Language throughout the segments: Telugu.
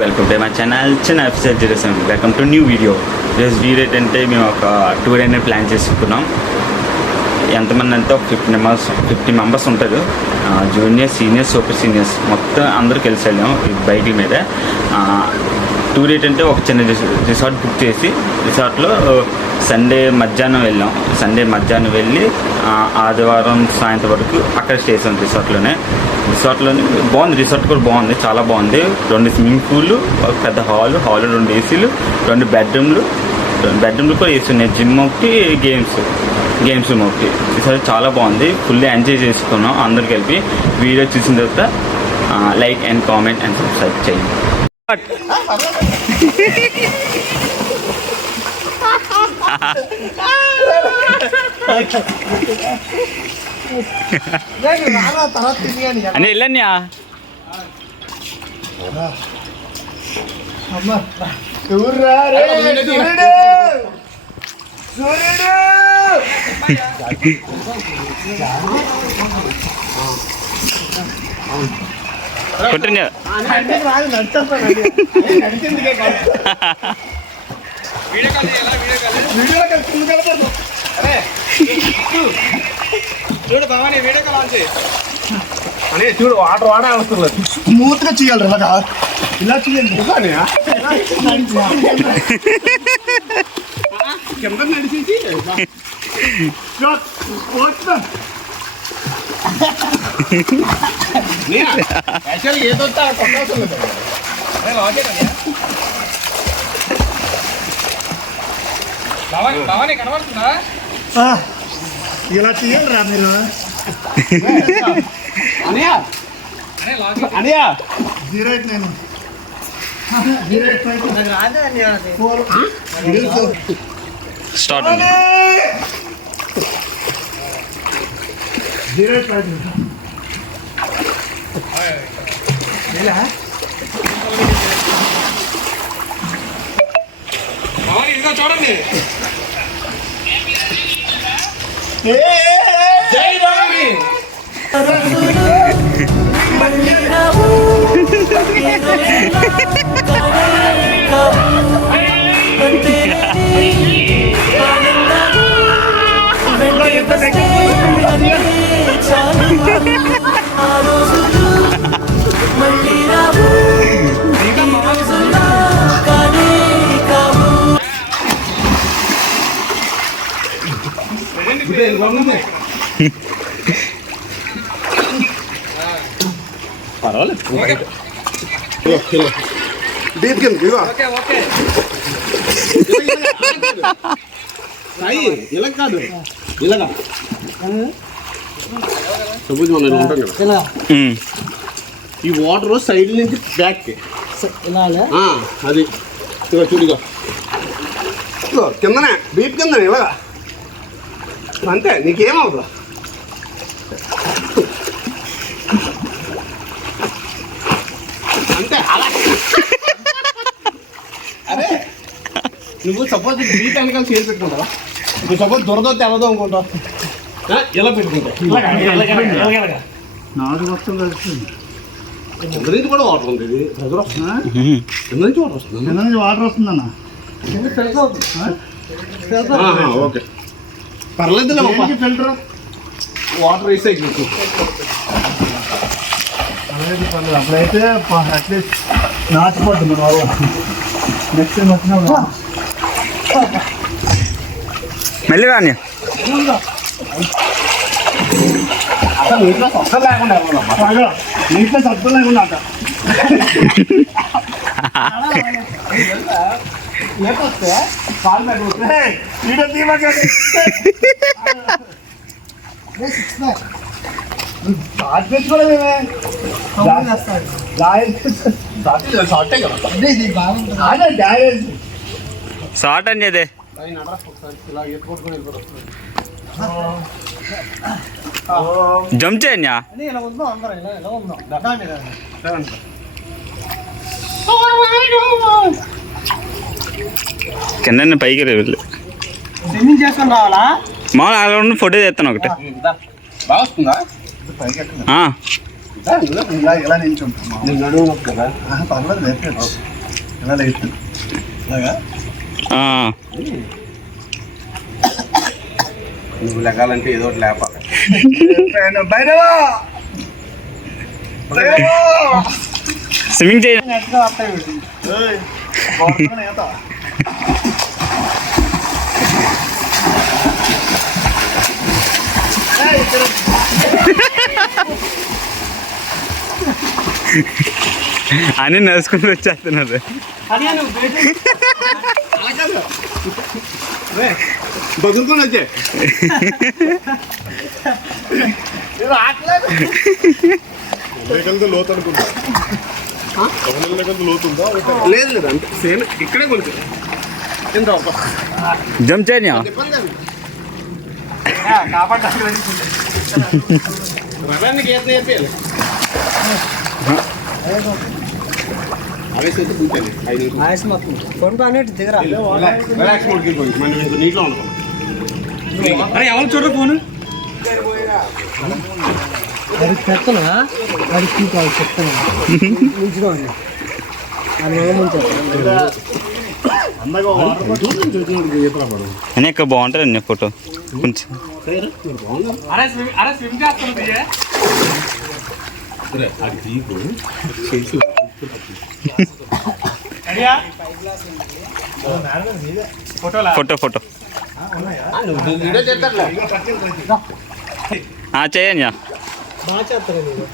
వెల్కమ్ టు మై ఛానల్ చిన్న FSL 07. Welcome to new video. ఈరోజు వీడియో ఏంటంటే మేము ఒక టూర్ అనేది ప్లాన్ చేసుకున్నాం. ఎంతమంది అంటే ఒక 50 మెంబర్స్ ఉంటారు. జూనియర్స్, సీనియర్స్, సూపర్ సీనియర్స్ మొత్తం అందరూ కలిసి వెళ్ళాం ఈ బైక్ మీద. టూర్ ఏంటంటే ఒక చిన్న రిసార్ట్ బుక్ చేసి రిసార్ట్లో సండే మధ్యాహ్నం వెళ్ళి ఆదివారం సాయంత్రం వరకు అక్కడ స్టే చేసాం రిసార్ట్లోనే బాగుంది. రిసార్ట్ కూడా బాగుంది, చాలా బాగుంది. 2 స్విమ్మింగ్ పూల్, ఒక పెద్ద హాల్ 2 ఏసీలు, 2 బెడ్రూమ్లు కూడా ఏసీ ఉన్నాయి. జిమ్ ఒకటి, గేమ్స్ రూమ్ ఒకటి. రిసార్ట్ చాలా బాగుంది. ఫుల్ ఎంజాయ్ చేసుకున్నాం అందరు కలిపి. వీడియో చూసిన తర్వాత like and comment and subscribe చేయండి. అని వెళ్ళన్యా కొట్టిన చూడు వాటర్ వాడే అవసరం లేదు, స్మూత్ గా చేయాలి. ఇలా చేయండి కింద నడిచేసి ఏదో కనబడుతుందా? ఇలా చేయాలి రా మీరు. అనియా 089 స్టార్ట్. 089 చూడండి. జై రామి. పర్వాలేదు. ఇలా కాదు, ఇలాగా సపోజ్ మనం ఉంటాం కదా, ఈ వాటర్ సైడ్ నుంచి బ్యాక్ అది చూడిగా కిందనే బీప్ కిందనే ఇలాగా అంతే. నీకేమవుతుందా? అంతే అలా. అరే నువ్వు సపోజ్ బీట్ వెనకాల చేసి పెట్టుకుంటావా? నువ్వు సపోజ్ దొరదొత్తి ఎవదో అనుకుంటావు, ఇలా పెట్టుకుంటావు. నాకు మొత్తం కింద నుంచి కూడా వాటర్ ఉంది. ఇది దగ్గర వస్తుందా? కింద నుంచి వాటర్ వస్తుంది. కింద నుంచి వాటర్ వస్తుందన్న. ఓకే పర్లేదు. ఫిల్టర్ వాటర్ రీసైకిల్ అలాగే పర్లేదు. అప్పుడైతే అట్లీస్ట్ నాచిపోతుంది మన వాళ్ళు. నెక్స్ట్ టైం వచ్చినా మళ్ళీ రాని అసలు నీట్లో సొక్కలు లేకుండా నీట్లో సత్తు లేకుండా అట లేకపోతే కాలు పెట్టే వీడియో తీయమంటే షార్ట్ అని చేదే జంప్ చేయన్యా కింద పైకి రేపు స్విమ్మింగ్ చేసుకొని రావాలా? మామూలు అలా ఉండి ఫోటో చేస్తాను ఒకటి. బాగా వస్తుందా? ఇలా నిల్చుంటాం. నడువు నొప్పి కదా. పర్లేదు లేదు. ఇలా లేదు. ఇలాగా నువ్వు లెగాలంటే ఏదో ఒకటి లేపాలి. స్విమ్మింగ్ చేయ అని నడుచుకుంటూ వచ్చేస్తున్నారు. బదులుకొని వచ్చే లోతు అనుకుంటా. లోతుందా? లేదు లేదు అంటే సేమ్ ఇక్కడే కొలిచి ఎంత జంప్ చేయని రవానికి ఏత చెప్పాలి. ఆవేశం అయితే కూర్చోండి. రిలాక్స్ మోడ్కి పోయి మనం ఇంకో నీటిలో ఉన్నాం. అరే ఎవరు చూడరు ఫోను. చెప్తున్నా వాడికి చెప్తున్నా ఉంచుకోండి. అని ఇక్కడ బాగుంటుంది అండి ఫోటో కొంచెం. ఫోటో ఫోటో చేయండి. బాగా చేస్తాను నేను.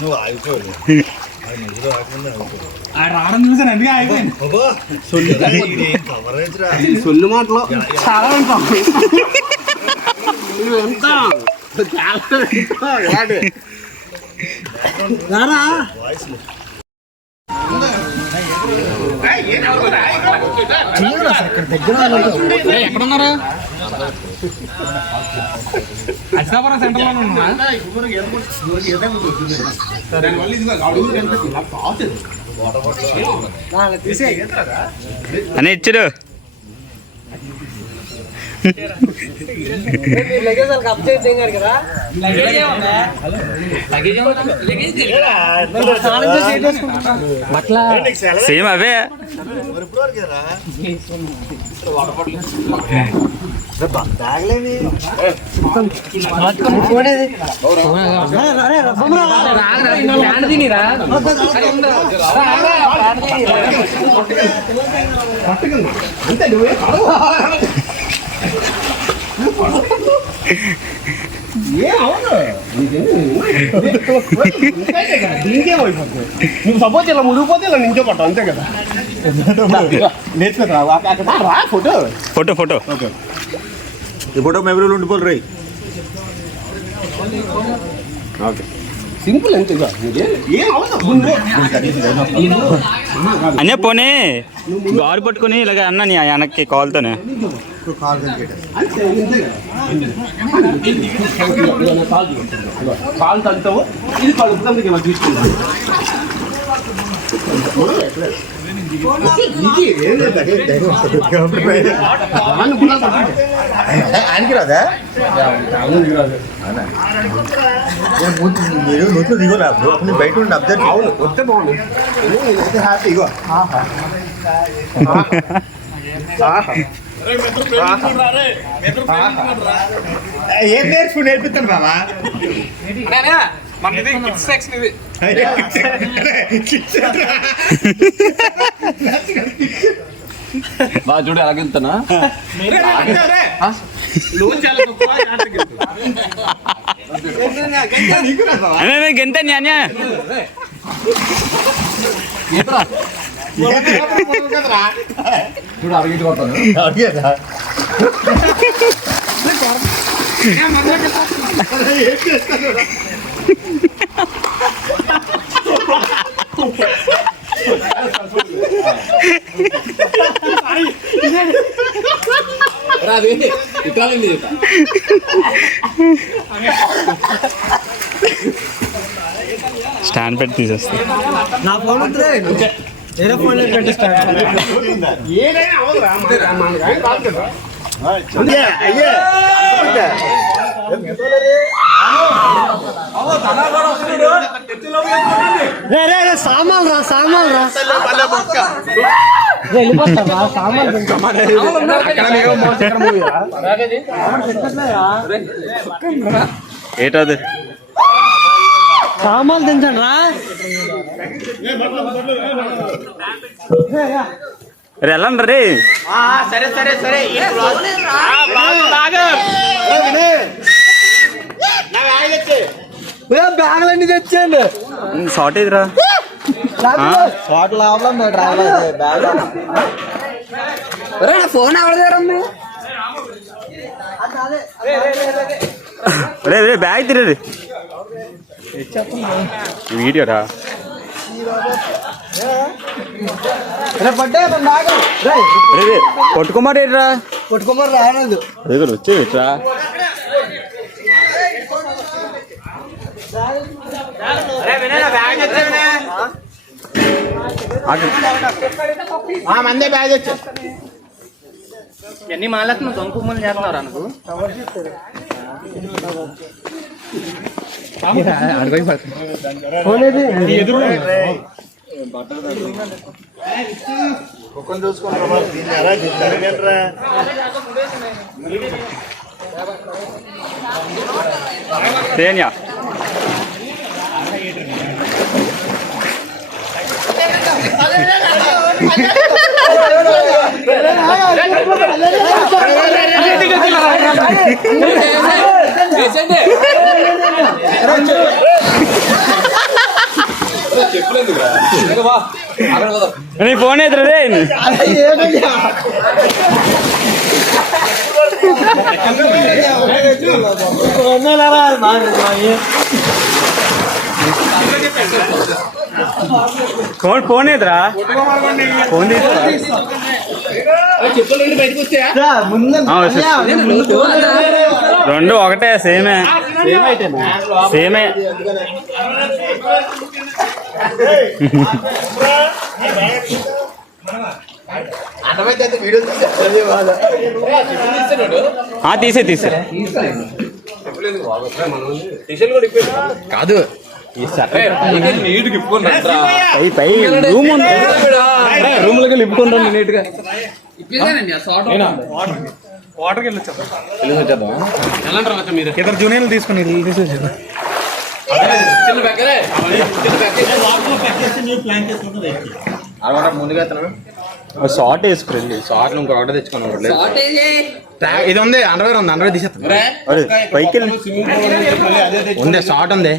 నువ్వు ఆగిపోయాడు. రావడం చూసాను అందుకే అయిపోయింది. సొల్లు మాటలు చాలా ఉంటాం. ఎంత రారా ఎక్కడున్నారు? అచ్చాపురం సెంటర్లో ఉన్నా. అని ఇచ్చాడు. సేమ్ అవే. నువ్వు సపోజ్ ఇలా ముడిగిపోతే ఇలా నించో పట్టు అంతే కదా. నేర్చుకురా ఫోటో ఫోటో ఫోటో ఓకే. ఈ ఫోటో మెమరీలో ఉండిపోరు రై. ఓకే సింపుల్ అంతే. అనే పోనీ గారు పట్టుకుని ఇలాగ అన్న నీ వెనక్కి కాల్తోనే. కాలు తగ్గుతావు ఇది కలుపుతానికి ఇలా తీసుకుంటాను. ఆయనకి రాదా? మీరు నోట్లో దిగోరా అప్పుడు బయట ఉండి అబ్జర్వ్. అవును వస్తే బాగుంది. హ్యాపీ ఇగో ఏం నేర్చుకుని నేర్పిస్తాను బాబా. బాగా చూడు ఎలాగెళ్తానా గంత న్యాన్యా చూడు అరగేటి కొడతాను. ఏం చేస్తాను అది ఇట్లాంటి స్టాండ్ పెట్టి తీసేస్తా. నా ఫోన్ వేరే ఫోన్ పెట్టిస్తాను. ఏదైనా అవదురా మన కానీ కాదు కదా. సామాన్ రా వెళ్ళిపోతారా సామాన్ ఏటది సామాన్లు దించండి రా. రే వెళ్ళండి రే. బ్యాగులన్నీ తెచ్చండి. షార్ట్ ఏదిరా? షార్ట్ ఫోన్ ఎవరి దగ్గర ఉంది? రే రే బ్యాగ్ తిరే వీడియో రా. పడ్డా రే రే కొట్టుకోమారేట్రా? కొట్టుకోమని రాలేదు. దగ్గర వచ్చేట్రా. మందే బ్యాగ్ వచ్చా ఎన్ని మాలకు నువ్వు దొంగ చేస్తున్నారా నువ్వు? ఎదురు తేన్యా నీ ఫోన్ ఎదురు రే. ఫోన్ ఎదురా? ఫోన్ రెండు ఒకటే సేమే సేమే. తీసే కాదు పై రూమ్ ఉంది. రూమ్ లోకి లిప్పుకుంటాను నీట్ గా. వాటర్కి వెళ్ళొచ్చా? మీరు ఇద్దరు జూనియర్లు తీసుకుని తీసేసారు. ముందుగా షార్ట్ వేసుకురండి. షార్ట్ ఇంకో ఒకటే తెచ్చుకున్నాను. ఇది ఉంది అండర్వేర్ ఉంది. అండర్వేర్ తీసేస్తాను. పైకి వెళ్ళి ఉంది షార్ట్ ఉంది.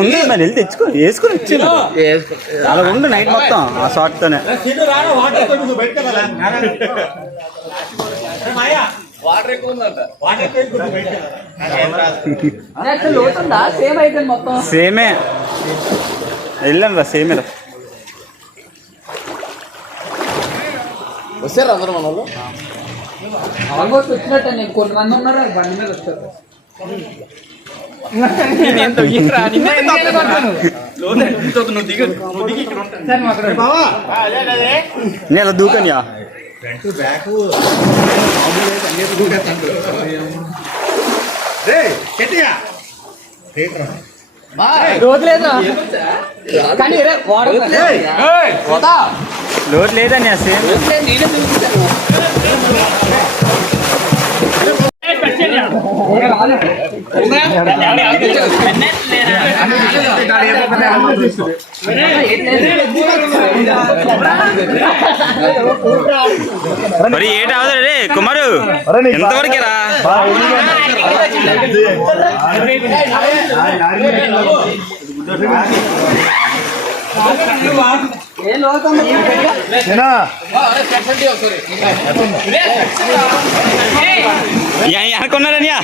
ఉంది మరి వెళ్ళి తెచ్చుకో వేసుకొని వచ్చి అలా ఉండు నైట్ మొత్తం ఆ షార్ట్ తోనే. సేమే వెళ్ళాను రా సేమే రా. వస్తారు అందరూ మన వాళ్ళు. ఆల్మోస్ట్ వచ్చినట్టు నేను కొంతమంది ఉన్నారు బండి మీద వచ్చారు. నేను అలా దూకనియా రోజు లేదా కానీ లోటు లేదని సేమ్. మరి ఏటి అవదు రే కుమారు ఎంతవరకేరా? అనుకున్నారనియా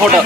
ఫోటో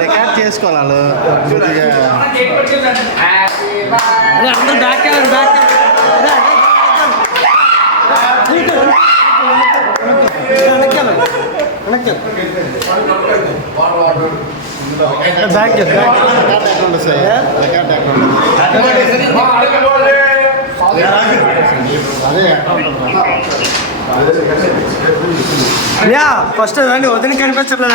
రికార్డ్ చేసుకోవాలి ఫస్ట్ రండి వదిన కనిపించట్లేదు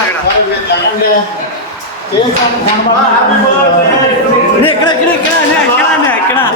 అక్కడ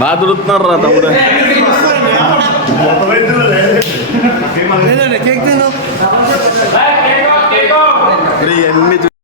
బాగా దొరుకుతున్నారు రా తమ్ముడు కేక్ తిన్నాం ఇవన్నీ